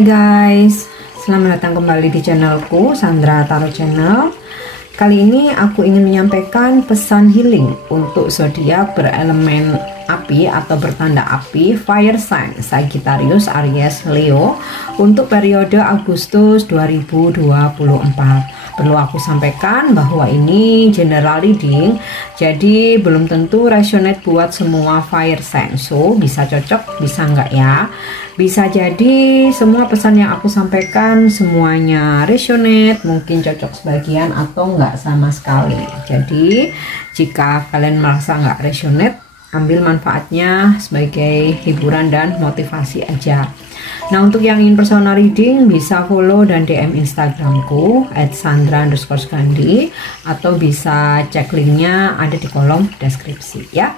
Hai guys, selamat datang kembali di channelku, Sandra Tarot Channel. Kali ini aku ingin menyampaikan pesan healing untuk zodiak berelemen api atau bertanda api, fire sign, Sagittarius, Aries, Leo untuk periode Agustus 2024. Perlu aku sampaikan bahwa ini general reading, jadi belum tentu resonate buat semua fire sign. So bisa cocok, bisa enggak ya. Bisa jadi semua pesan yang aku sampaikan semuanya resonate, mungkin cocok sebagian atau enggak sama sekali. Jadi jika kalian merasa enggak resonate, ambil manfaatnya sebagai hiburan dan motivasi aja. Nah, untuk yang ingin personal reading bisa follow dan DM Instagramku @sandra_skandi atau bisa cek linknya ada di kolom deskripsi ya.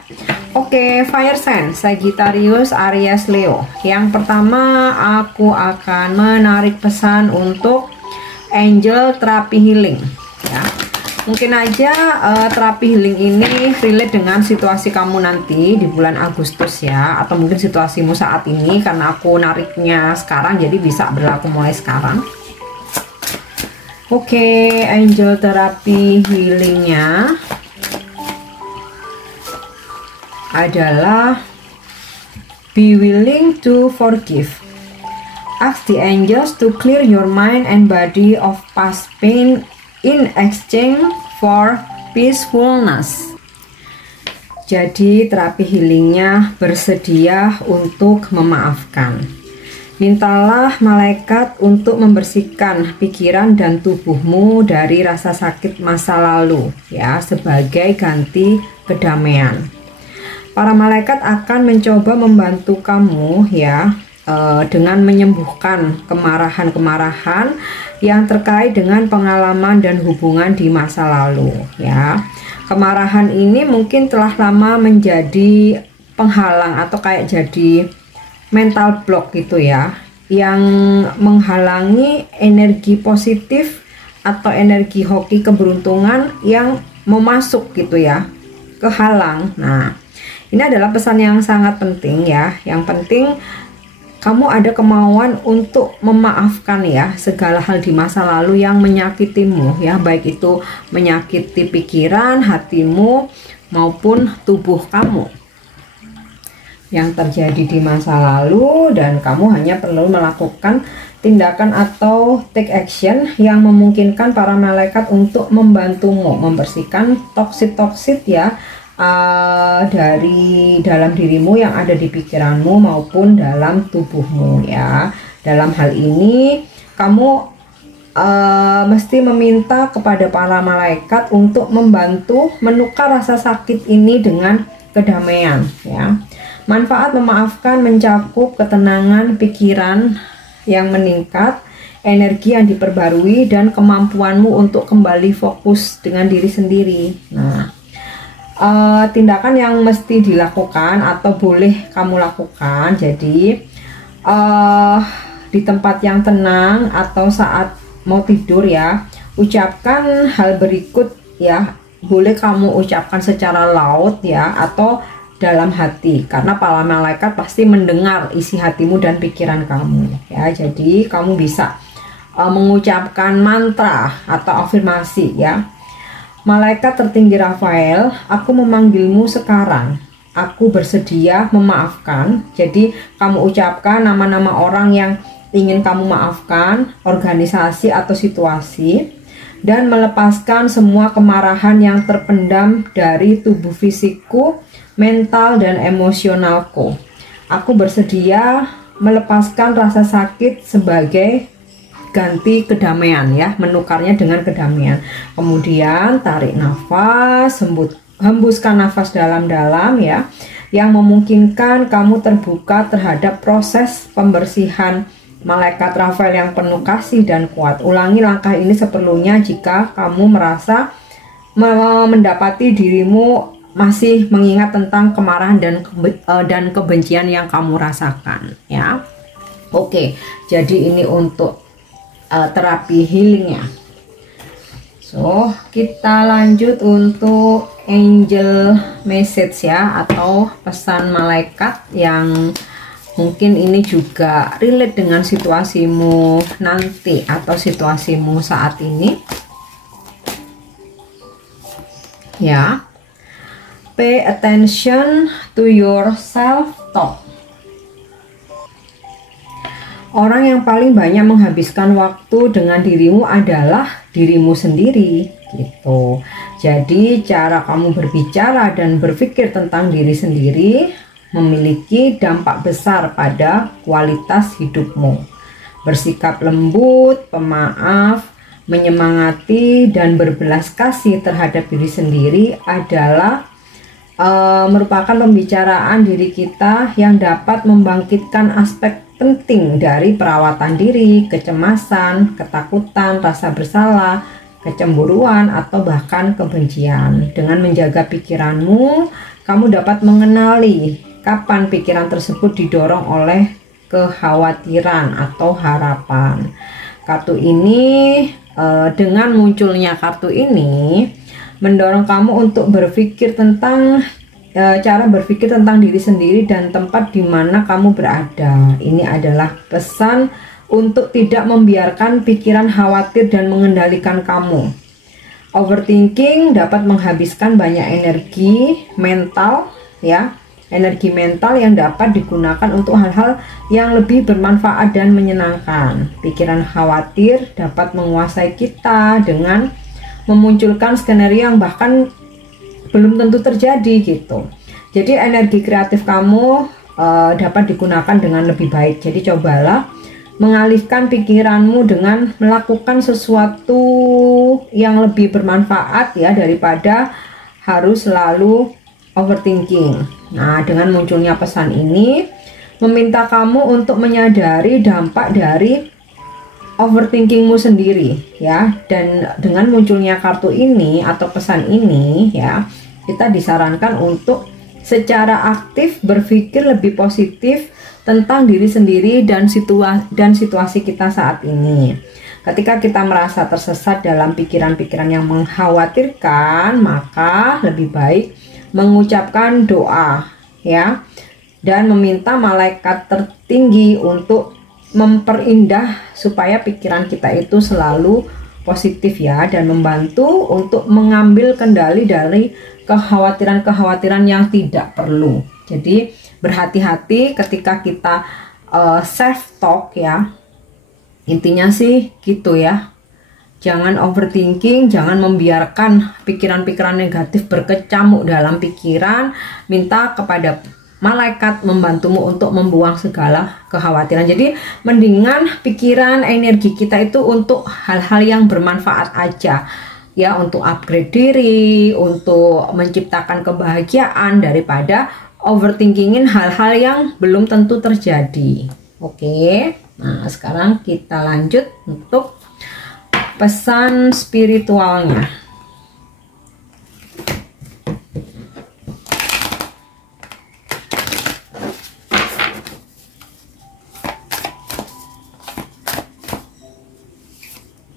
Oke, fire sign Sagittarius, Aries, Leo. Yang pertama aku akan menarik pesan untuk angel terapi healing ya. Mungkin aja terapi healing ini relate dengan situasi kamu nanti di bulan Agustus ya, atau mungkin situasimu saat ini, karena aku nariknya sekarang jadi bisa berlaku mulai sekarang. Oke, angel terapi healingnya adalah be willing to forgive. Ask the angels to clear your mind and body of past pain in exchange for peacefulness. Jadi terapi healingnya bersedia untuk memaafkan. Mintalah malaikat untuk membersihkan pikiran dan tubuhmu dari rasa sakit masa lalu ya, sebagai ganti kedamaian. Para malaikat akan mencoba membantu kamu ya, dengan menyembuhkan kemarahan-kemarahan yang terkait dengan pengalaman dan hubungan di masa lalu ya. Kemarahan ini mungkin telah lama menjadi penghalang atau kayak jadi mental block gitu ya, yang menghalangi energi positif atau energi hoki keberuntungan yang memasuk gitu ya, kehalang. Nah, ini adalah pesan yang sangat penting ya. Yang penting kamu ada kemauan untuk memaafkan ya segala hal di masa lalu yang menyakitimu ya, baik itu menyakiti pikiran, hatimu maupun tubuh kamu yang terjadi di masa lalu, dan kamu hanya perlu melakukan tindakan atau take action yang memungkinkan para malaikat untuk membantumu membersihkan toksit-toksit ya, dari dalam dirimu yang ada di pikiranmu maupun dalam tubuhmu ya. Dalam hal ini kamu mesti meminta kepada para malaikat untuk membantu menukar rasa sakit ini dengan kedamaian ya. Manfaat memaafkan mencakup ketenangan pikiran yang meningkat, energi yang diperbarui, dan kemampuanmu untuk kembali fokus dengan diri sendiri. Nah, tindakan yang mesti dilakukan atau boleh kamu lakukan, jadi di tempat yang tenang atau saat mau tidur ya, ucapkan hal berikut ya. Boleh kamu ucapkan secara loud ya, atau dalam hati, karena para malaikat pasti mendengar isi hatimu dan pikiran kamu ya. Jadi kamu bisa mengucapkan mantra atau afirmasi ya. Malaikat tertinggi Rafael, aku memanggilmu sekarang. Aku bersedia memaafkan. Jadi kamu ucapkan nama-nama orang yang ingin kamu maafkan, organisasi atau situasi, dan melepaskan semua kemarahan yang terpendam dari tubuh fisikku, mental, dan emosionalku. Aku bersedia melepaskan rasa sakit sebagai ganti kedamaian ya, menukarnya dengan kedamaian. Kemudian tarik nafas, hembuskan nafas dalam-dalam ya, yang memungkinkan kamu terbuka terhadap proses pembersihan malaikat Rafael yang penuh kasih dan kuat. Ulangi langkah ini seperlunya jika kamu merasa mendapati dirimu masih mengingat tentang kemarahan dan kebencian yang kamu rasakan ya. Oke, jadi ini untuk terapi healingnya. So kita lanjut untuk angel message ya, atau pesan malaikat yang Mungkin ini juga relate dengan situasimu nanti atau situasimu saat ini. Ya. Pay attention to your self-talk. Orang yang paling banyak menghabiskan waktu dengan dirimu adalah dirimu sendiri, gitu. Jadi cara kamu berbicara dan berpikir tentang diri sendiri memiliki dampak besar pada kualitas hidupmu. Bersikap lembut, pemaaf, menyemangati, dan berbelas kasih terhadap diri sendiri adalah merupakan pembicaraan diri kita yang dapat membangkitkan aspek penting dari perawatan diri, kecemasan, ketakutan, rasa bersalah, kecemburuan, atau bahkan kebencian. Dengan menjaga pikiranmu, kamu dapat mengenali kapan pikiran tersebut didorong oleh kekhawatiran atau harapan. Kartu ini, dengan munculnya kartu ini, mendorong kamu untuk berpikir tentang cara berpikir tentang diri sendiri dan tempat di mana kamu berada. Ini adalah pesan untuk tidak membiarkan pikiran khawatir dan mengendalikan kamu. Overthinking dapat menghabiskan banyak energi mental, ya, energi mental yang dapat digunakan untuk hal-hal yang lebih bermanfaat dan menyenangkan. Pikiran khawatir dapat menguasai kita dengan memunculkan skenario yang bahkan belum tentu terjadi, gitu. Jadi energi kreatif kamu dapat digunakan dengan lebih baik. Jadi cobalah mengalihkan pikiranmu dengan melakukan sesuatu yang lebih bermanfaat, ya, daripada harus selalu overthinking. Nah, dengan munculnya pesan ini meminta kamu untuk menyadari dampak dari overthinkingmu sendiri, ya. Dan dengan munculnya kartu ini atau pesan ini, ya, kita disarankan untuk secara aktif berpikir lebih positif tentang diri sendiri dan situasi kita saat ini. Ketika kita merasa tersesat dalam pikiran-pikiran yang mengkhawatirkan, maka lebih baik mengucapkan doa, ya, dan meminta malaikat tertinggi untuk memperindah supaya pikiran kita itu selalu positif, ya, dan membantu untuk mengambil kendali dari kekhawatiran-kekhawatiran yang tidak perlu. Jadi berhati-hati ketika kita self talk, ya. Intinya sih gitu, ya. Jangan overthinking, jangan membiarkan pikiran-pikiran negatif berkecamuk dalam pikiran. Minta kepada malaikat membantumu untuk membuang segala kekhawatiran. Jadi mendingan pikiran, energi kita itu untuk hal-hal yang bermanfaat aja, ya, untuk upgrade diri, untuk menciptakan kebahagiaan, daripada overthinkingin hal-hal yang belum tentu terjadi. Oke, nah sekarang kita lanjut untuk pesan spiritualnya.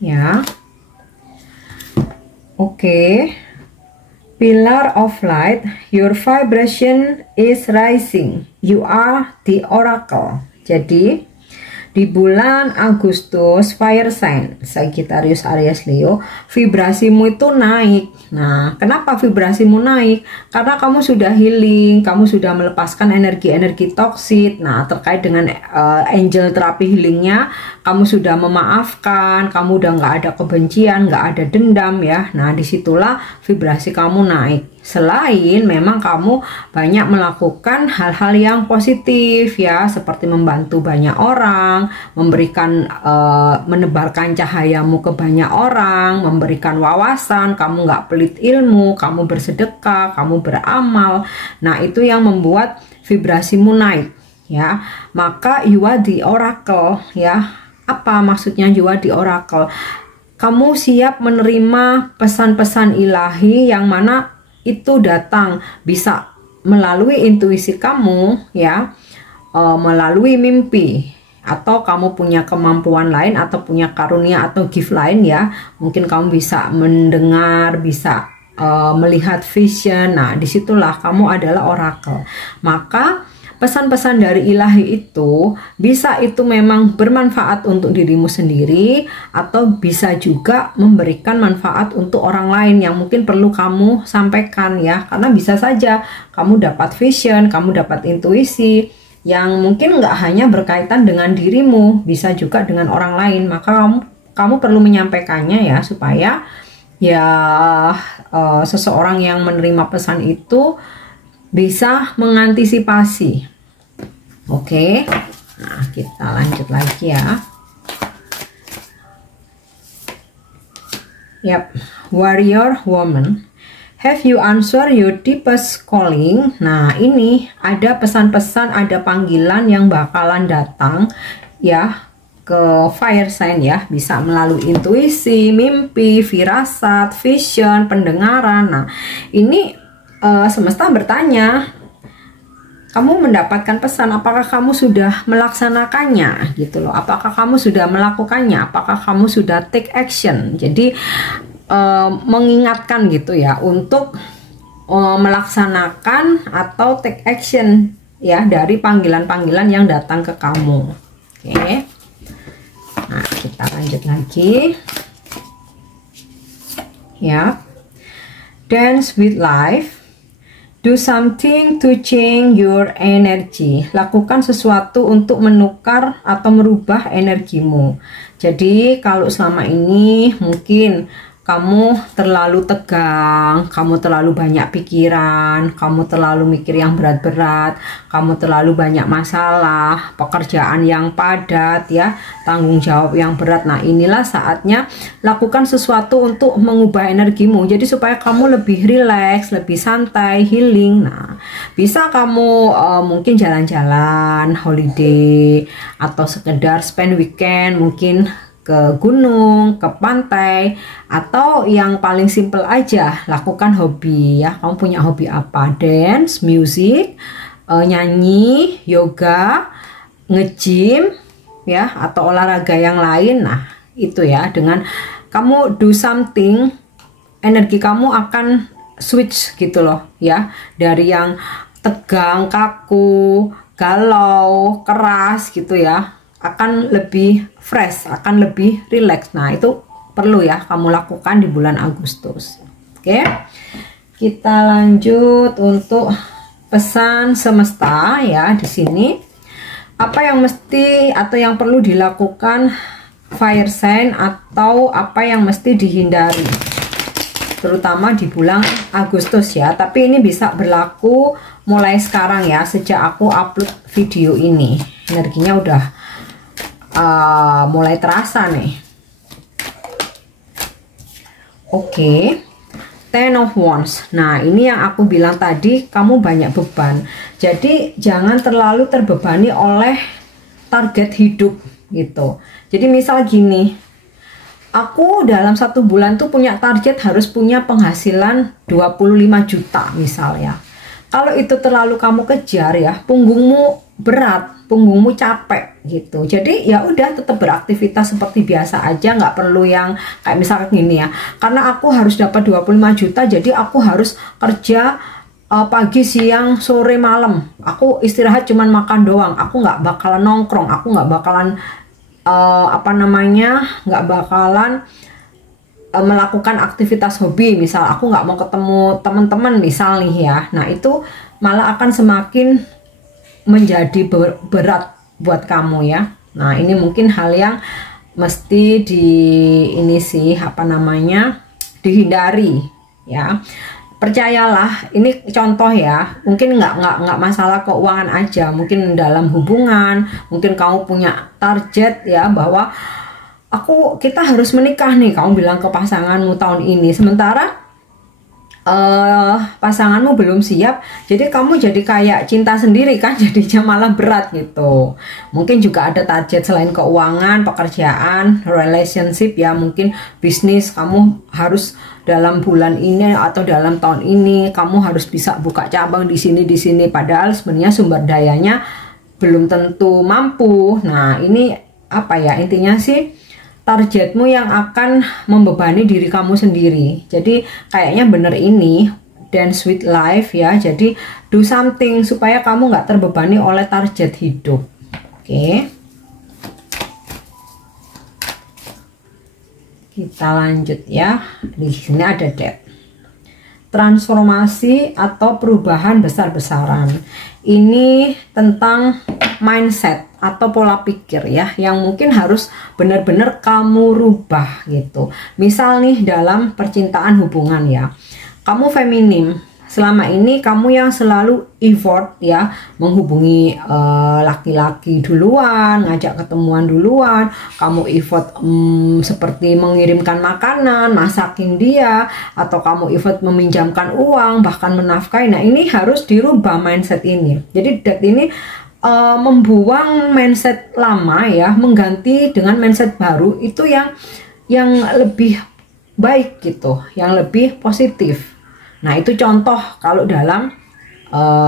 Ya, oke. Pillar of light, your vibration is rising. You are the oracle. Jadi di bulan Agustus, fire sign Sagittarius, Aries, Leo, vibrasimu itu naik. Nah, kenapa vibrasimu naik? Karena kamu sudah healing, kamu sudah melepaskan energi-energi toksik. Nah, terkait dengan angel terapi healingnya, kamu sudah memaafkan, kamu udah nggak ada kebencian, nggak ada dendam, ya. Nah, disitulah vibrasi kamu naik. Selain memang kamu banyak melakukan hal-hal yang positif, ya, seperti membantu banyak orang, memberikan menebarkan cahayamu ke banyak orang, memberikan wawasan, kamu nggak pelit ilmu, kamu bersedekah, kamu beramal. Nah, itu yang membuat vibrasimu naik, ya. Maka you are the oracle, ya. Apa maksudnya you are the oracle? Kamu siap menerima pesan-pesan ilahi yang mana itu datang bisa melalui intuisi kamu, ya, melalui mimpi, atau kamu punya kemampuan lain atau punya karunia atau gift lain, ya. Mungkin kamu bisa mendengar, bisa melihat vision. Nah, disitulah kamu adalah oracle. Maka pesan-pesan dari ilahi itu bisa itu memang bermanfaat untuk dirimu sendiri, atau bisa juga memberikan manfaat untuk orang lain yang mungkin perlu kamu sampaikan ya. Karena bisa saja kamu dapat vision, kamu dapat intuisi yang mungkin nggak hanya berkaitan dengan dirimu, bisa juga dengan orang lain. Maka kamu perlu menyampaikannya ya, supaya ya seseorang yang menerima pesan itu bisa mengantisipasi. Oke, nah kita lanjut lagi ya. Yap, warrior woman, have you answer your deepest calling? Nah, ini ada pesan-pesan, ada panggilan yang bakalan datang ya ke fire sign ya, bisa melalui intuisi, mimpi, firasat, vision, pendengaran. Nah, ini semesta bertanya, kamu mendapatkan pesan, apakah kamu sudah melaksanakannya gitu loh, apakah kamu sudah melakukannya, apakah kamu sudah take action. Jadi mengingatkan gitu ya untuk melaksanakan atau take action ya dari panggilan-panggilan yang datang ke kamu. Oke. Nah, kita lanjut lagi ya. Dance with life, do something to change your energy. Lakukan sesuatu untuk menukar atau merubah energimu. Jadi kalau selama ini mungkin kamu terlalu tegang, kamu terlalu banyak pikiran, kamu terlalu mikir yang berat-berat, kamu terlalu banyak masalah, pekerjaan yang padat ya, tanggung jawab yang berat. Nah, inilah saatnya lakukan sesuatu untuk mengubah energimu. Jadi supaya kamu lebih rileks, lebih santai, healing. Nah, bisa kamu mungkin jalan-jalan, holiday, atau sekedar spend weekend, mungkin ke gunung, ke pantai, atau yang paling simple aja, lakukan hobi ya. Kamu punya hobi apa? Dance, music, nyanyi, yoga, nge-gym ya, atau olahraga yang lain. Nah, itu ya, dengan kamu do something, energi kamu akan switch gitu loh ya, dari yang tegang, kaku, galau, keras gitu ya, akan lebih fresh, akan lebih relax. Nah, itu perlu ya kamu lakukan di bulan Agustus. Oke, kita lanjut untuk pesan semesta ya. Di sini apa yang mesti atau yang perlu dilakukan fire sign, atau apa yang mesti dihindari terutama di bulan Agustus ya. Tapi ini bisa berlaku mulai sekarang ya, sejak aku upload video ini. Energinya udah mulai terasa nih. Oke, Ten of Wands. Nah, ini yang aku bilang tadi, kamu banyak beban. Jadi jangan terlalu terbebani oleh target hidup gitu. Jadi misal gini, aku dalam 1 bulan tuh punya target harus punya penghasilan 25 juta misalnya. Kalau itu terlalu kamu kejar ya, punggungmu berat, punggungmu capek gitu. Jadi ya udah, tetap beraktivitas seperti biasa aja, nggak perlu yang kayak misalnya gini ya, karena aku harus dapat 25 juta jadi aku harus kerja pagi, siang, sore, malam. Aku istirahat cuman makan doang, aku nggak bakalan nongkrong, aku nggak bakalan nggak bakalan melakukan aktivitas hobi. Misal aku nggak mau ketemu teman-teman misal nih ya, nah itu malah akan semakin menjadi berat buat kamu ya. Nah, ini mungkin hal yang mesti dihindari ya. Percayalah, ini contoh ya, mungkin nggak masalah keuangan aja, mungkin dalam hubungan, mungkin kamu punya target ya, bahwa kita harus menikah nih, kamu bilang ke pasanganmu tahun ini, sementara pasanganmu belum siap, jadi kamu jadi kayak cinta sendiri kan, jadinya malah berat gitu. Mungkin juga ada target selain keuangan, pekerjaan, relationship ya, mungkin bisnis, kamu harus dalam bulan ini atau dalam tahun ini kamu harus bisa buka cabang di sini, padahal sebenarnya sumber dayanya belum tentu mampu. Nah, ini apa ya, intinya sih targetmu yang akan membebani diri kamu sendiri. Jadi kayaknya bener ini, dance with life ya. Jadi do something supaya kamu nggak terbebani oleh target hidup. Oke. Kita lanjut ya. Di sini ada death. Transformasi atau perubahan besar-besaran. Ini tentang mindset atau pola pikir ya, yang mungkin harus benar-benar kamu rubah gitu. Misal nih dalam percintaan hubungan ya, kamu feminim, selama ini kamu yang selalu effort ya, menghubungi laki-laki duluan, ngajak ketemuan duluan, kamu effort seperti mengirimkan makanan, masakin dia, atau kamu effort meminjamkan uang, bahkan menafkahi. Nah ini harus dirubah mindset ini. Jadi dat ini membuang mindset lama ya, mengganti dengan mindset baru itu yang lebih baik gitu, yang lebih positif. Nah itu contoh kalau dalam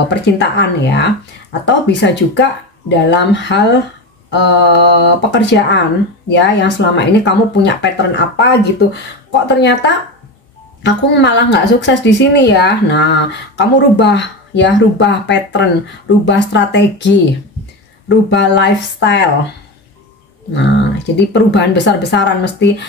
percintaan ya, atau bisa juga dalam hal pekerjaan ya, yang selama ini kamu punya pattern apa gitu, kok ternyata aku malah nggak sukses di sini ya. Nah kamu rubah ya, rubah pattern, rubah strategi, rubah lifestyle. Nah jadi perubahan besar-besaran mesti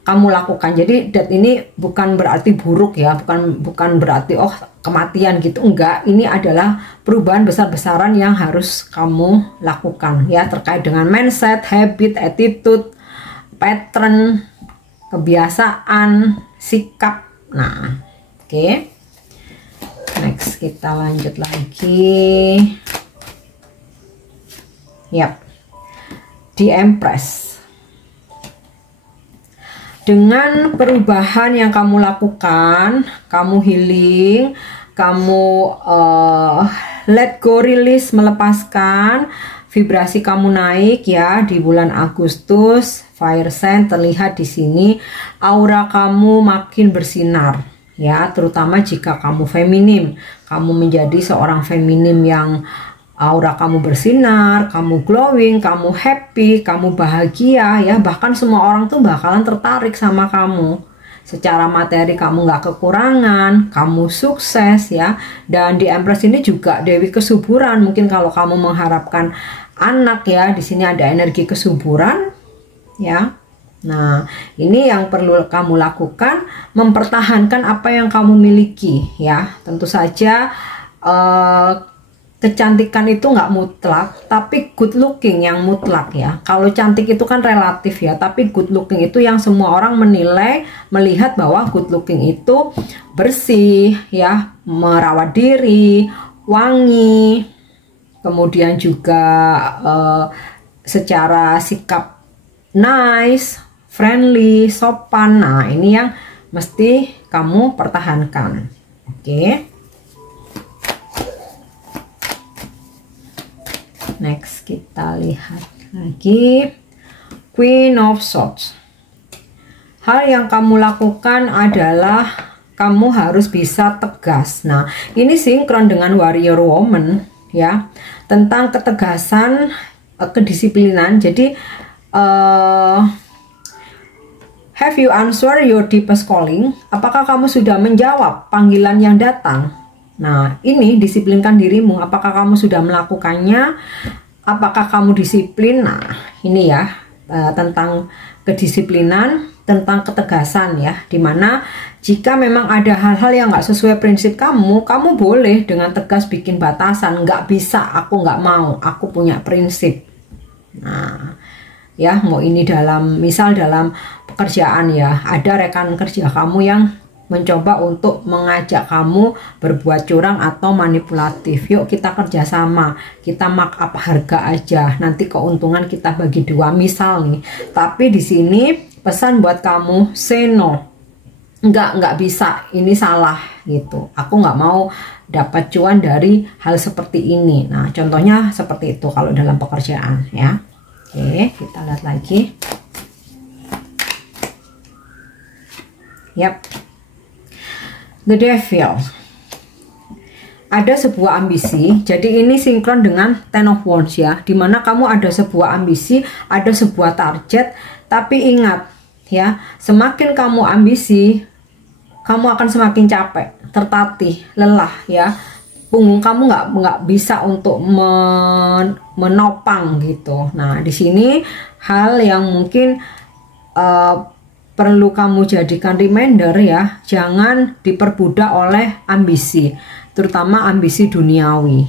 kamu lakukan. Jadi dat ini bukan berarti buruk ya, bukan berarti oh kematian gitu, enggak. Ini adalah perubahan besar-besaran yang harus kamu lakukan ya, terkait dengan mindset, habit, attitude, pattern, kebiasaan, sikap. Nah oke. Next kita lanjut lagi. Yap. The Empress. Dengan perubahan yang kamu lakukan, kamu healing, kamu let go, release, melepaskan, vibrasi kamu naik ya di bulan Agustus. Fire sign terlihat di sini, aura kamu makin bersinar ya, terutama jika kamu feminim. Kamu menjadi seorang feminim yang aura kamu bersinar, kamu glowing, kamu happy, kamu bahagia ya, bahkan semua orang tuh bakalan tertarik sama kamu. Secara materi kamu nggak kekurangan, kamu sukses ya. Dan di Empress ini juga Dewi Kesuburan. Mungkin kalau kamu mengharapkan anak ya, di sini ada energi kesuburan ya. Nah ini yang perlu kamu lakukan, mempertahankan apa yang kamu miliki ya. Tentu saja kecantikan itu nggak mutlak, tapi good looking yang mutlak ya. Kalau cantik itu kan relatif ya, tapi good looking itu yang semua orang menilai, melihat bahwa good looking itu bersih ya, merawat diri, wangi, kemudian juga secara sikap nice, friendly, sopan. Nah ini yang mesti kamu pertahankan. Oke. Next kita lihat lagi Queen of Swords. Hal yang kamu lakukan adalah kamu harus bisa tegas. Nah ini sinkron dengan Warrior Woman ya, tentang ketegasan, kedisiplinan. Jadi have you answer your deepest calling? Apakah kamu sudah menjawab panggilan yang datang? Nah ini disiplinkan dirimu. Apakah kamu sudah melakukannya? Apakah kamu disiplin? Nah ini ya, tentang kedisiplinan, tentang ketegasan ya, dimana jika memang ada hal-hal yang nggak sesuai prinsip kamu, kamu boleh dengan tegas bikin batasan. Nggak bisa, aku nggak mau, aku punya prinsip. Nah ya, mau ini dalam, misal dalam pekerjaan ya, ada rekan kerja kamu yang mencoba untuk mengajak kamu berbuat curang atau manipulatif. Yuk kita kerjasama, kita markup harga aja, nanti keuntungan kita bagi dua misal nih. Tapi di sini pesan buat kamu, say no. Nggak bisa, ini salah gitu. Aku nggak mau dapat cuan dari hal seperti ini. Nah contohnya seperti itu kalau dalam pekerjaan ya. Oke, kita lihat lagi. Yap. The Devil. Ada sebuah ambisi, jadi ini sinkron dengan Ten of Wands ya, dimana kamu ada sebuah ambisi, ada sebuah target, tapi ingat ya, semakin kamu ambisi, kamu akan semakin capek, tertatih, lelah ya. Punggung kamu nggak bisa untuk menopang gitu. Nah, di sini hal yang mungkin perlu kamu jadikan reminder ya, jangan diperbudak oleh ambisi, terutama ambisi duniawi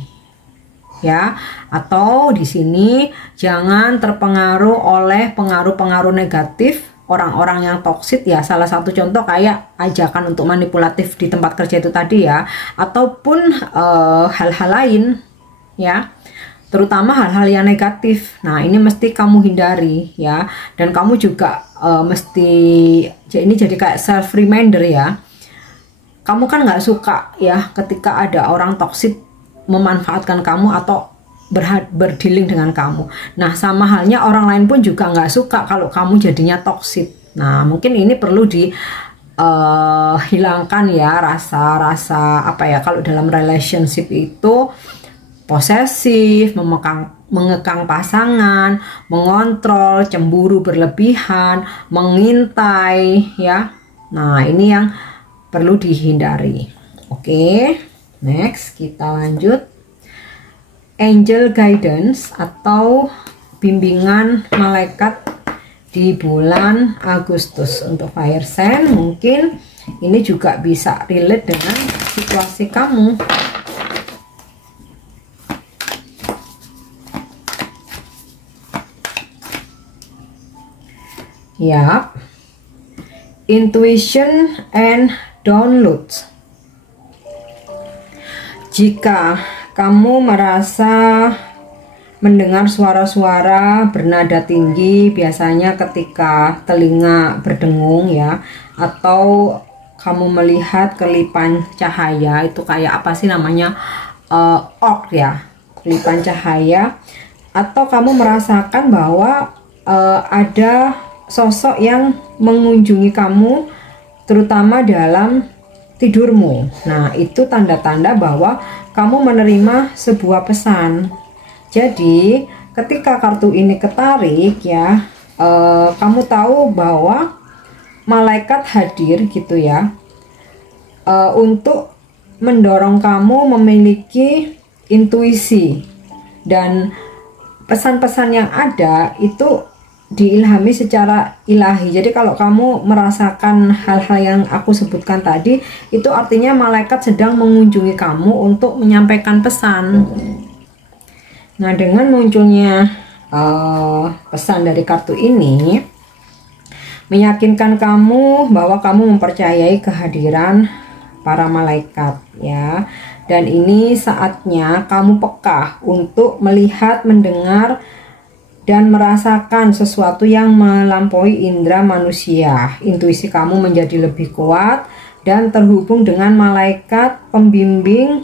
ya. Atau di sini jangan terpengaruh oleh pengaruh-pengaruh negatif orang-orang yang toksik ya. Salah satu contoh kayak ajakan untuk manipulatif di tempat kerja itu tadi ya, ataupun hal-hal lain ya, terutama hal-hal yang negatif. Nah, ini mesti kamu hindari ya. Dan kamu juga mesti, ini jadi kayak self reminder ya, kamu kan nggak suka ya ketika ada orang toksik memanfaatkan kamu atau berdealing dengan kamu. Nah, sama halnya orang lain pun juga nggak suka kalau kamu jadinya toksik. Nah, mungkin ini perlu hilangkan ya, rasa-rasa apa ya, kalau dalam relationship itu posesif, mengekang pasangan, mengontrol, cemburu berlebihan, mengintai ya. Nah, ini yang perlu dihindari. Oke, next kita lanjut. Angel guidance atau bimbingan malaikat di bulan Agustus untuk fire sign. Mungkin ini juga bisa relate dengan situasi kamu. Ya, intuition and downloads. Jika kamu merasa mendengar suara-suara bernada tinggi, biasanya ketika telinga berdengung ya, atau kamu melihat kelipan cahaya, itu kayak apa sih namanya, orb ya, kelipan cahaya, atau kamu merasakan bahwa ada sosok yang mengunjungi kamu, terutama dalam tidurmu. Nah, itu tanda-tanda bahwa kamu menerima sebuah pesan. Jadi ketika kartu ini ketarik ya, kamu tahu bahwa malaikat hadir gitu ya, untuk mendorong kamu memiliki intuisi, dan pesan-pesan yang ada itu diilhami secara ilahi. Jadi kalau kamu merasakan hal-hal yang aku sebutkan tadi, itu artinya malaikat sedang mengunjungi kamu untuk menyampaikan pesan. Nah, dengan munculnya pesan dari kartu ini meyakinkan kamu bahwa kamu mempercayai kehadiran para malaikat ya. Dan ini saatnya kamu peka untuk melihat, mendengar, dan merasakan sesuatu yang melampaui indera manusia. Intuisi kamu menjadi lebih kuat dan terhubung dengan malaikat, pembimbing,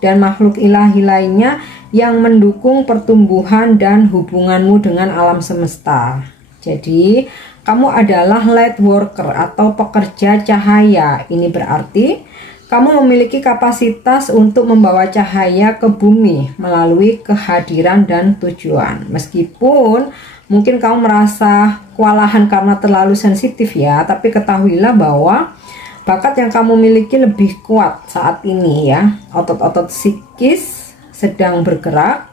dan makhluk ilahi lainnya yang mendukung pertumbuhan dan hubunganmu dengan alam semesta. Jadi, kamu adalah light worker atau pekerja cahaya. Ini berarti kamu memiliki kapasitas untuk membawa cahaya ke bumi melalui kehadiran dan tujuan. Meskipun mungkin kamu merasa kewalahan karena terlalu sensitif ya, tapi ketahuilah bahwa bakat yang kamu miliki lebih kuat saat ini ya. Otot-otot psikis sedang bergerak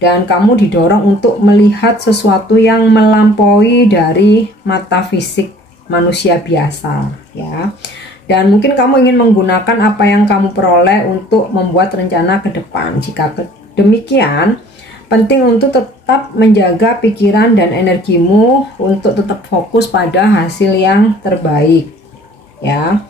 dan kamu didorong untuk melihat sesuatu yang melampaui dari mata fisik manusia biasa ya. Dan mungkin kamu ingin menggunakan apa yang kamu peroleh untuk membuat rencana ke depan. Jika demikian, penting untuk tetap menjaga pikiran dan energimu untuk tetap fokus pada hasil yang terbaik. Ya,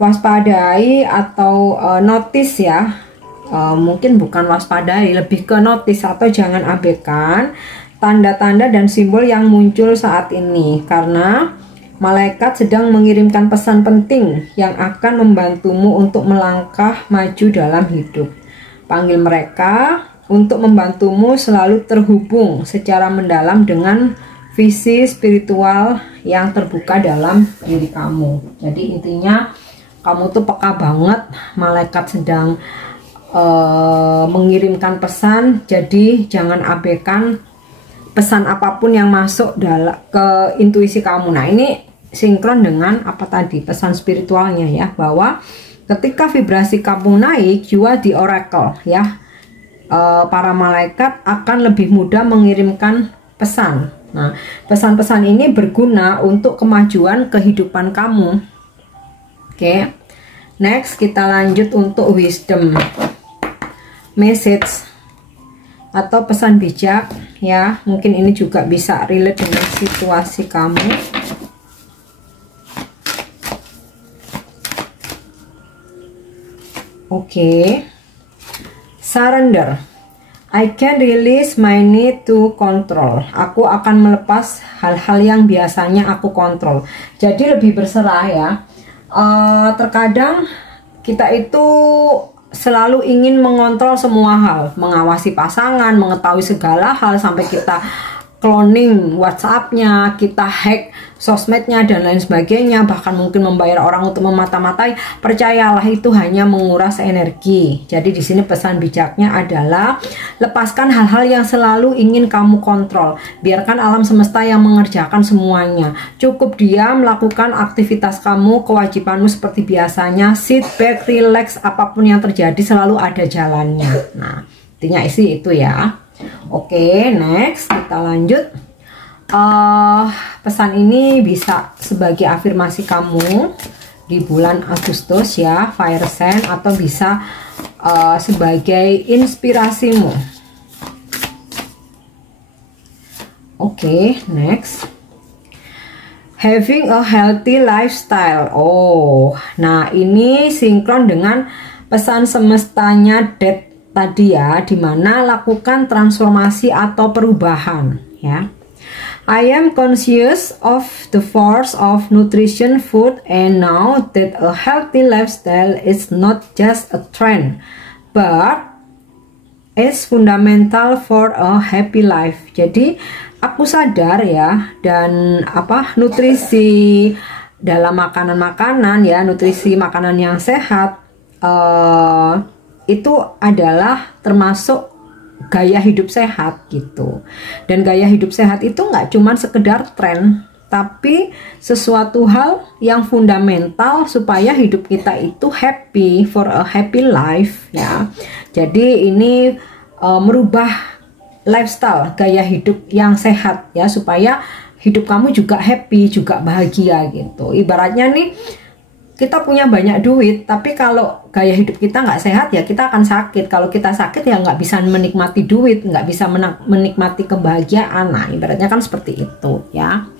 waspadai atau notice ya. Mungkin bukan waspadai, lebih ke notice atau jangan abaikan tanda-tanda dan simbol yang muncul saat ini, karena malaikat sedang mengirimkan pesan penting yang akan membantumu untuk melangkah maju dalam hidup. Panggil mereka untuk membantumu selalu terhubung secara mendalam dengan visi spiritual yang terbuka dalam diri kamu. Jadi intinya kamu tuh peka banget, malaikat sedang mengirimkan pesan, jadi jangan abaikan pesan apapun yang masuk ke intuisi kamu. Nah, ini sinkron dengan apa tadi pesan spiritualnya ya, bahwa ketika vibrasi kamu naik, you are the oracle ya. Para malaikat akan lebih mudah mengirimkan pesan. Nah, pesan-pesan ini berguna untuk kemajuan kehidupan kamu. Oke. Next, kita lanjut untuk wisdom message atau pesan bijak ya. Mungkin ini juga bisa relate dengan situasi kamu. Oke. Surrender. I can release my need to control. Aku akan melepas hal-hal yang biasanya aku kontrol. Jadi lebih berserah ya. Terkadang kita itu selalu ingin mengontrol semua hal, mengawasi pasangan, mengetahui segala hal, sampai kita cloning WhatsApp-nya, kita hack sosmednya dan lain sebagainya, bahkan mungkin membayar orang untuk memata-matai. Percayalah, itu hanya menguras energi. Jadi di sini pesan bijaknya adalah lepaskan hal-hal yang selalu ingin kamu kontrol. Biarkan alam semesta yang mengerjakan semuanya. Cukup diam, melakukan aktivitas kamu, kewajibanmu seperti biasanya. Sit back, relax, apapun yang terjadi selalu ada jalannya. Nah, intinya isi itu ya. Oke, next kita lanjut. Pesan ini bisa sebagai afirmasi kamu di bulan Agustus ya, fire sign, atau bisa sebagai inspirasimu. Oke, next. Having a healthy lifestyle. Oh, nah ini sinkron dengan pesan semestanya Death tadi ya, dimana lakukan transformasi atau perubahan ya. I am conscious of the force of nutrition, food, and now that a healthy lifestyle is not just a trend, but is fundamental for a happy life. Jadi aku sadar ya, dan nutrisi dalam makanan-makanan ya, nutrisi makanan yang sehat itu adalah termasuk gaya hidup sehat gitu. Dan gaya hidup sehat itu nggak cuma sekedar tren, tapi sesuatu hal yang fundamental supaya hidup kita itu happy, for a happy life ya. Jadi ini merubah lifestyle, gaya hidup yang sehat ya, supaya hidup kamu juga happy, juga bahagia gitu. Ibaratnya nih, kita punya banyak duit, tapi kalau gaya hidup kita nggak sehat ya kita akan sakit. Kalau kita sakit ya nggak bisa menikmati duit, nggak bisa menikmati kebahagiaan. Nah, ibaratnya kan seperti itu ya.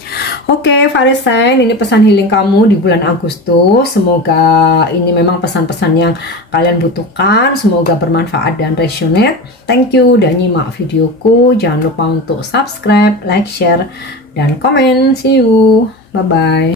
Oke, fire sign, ini pesan healing kamu di bulan Agustus. Semoga ini memang pesan-pesan yang kalian butuhkan. Semoga bermanfaat dan resonate. Thank you udah nyimak videoku. Jangan lupa untuk subscribe, like, share, dan komen. See you. Bye-bye.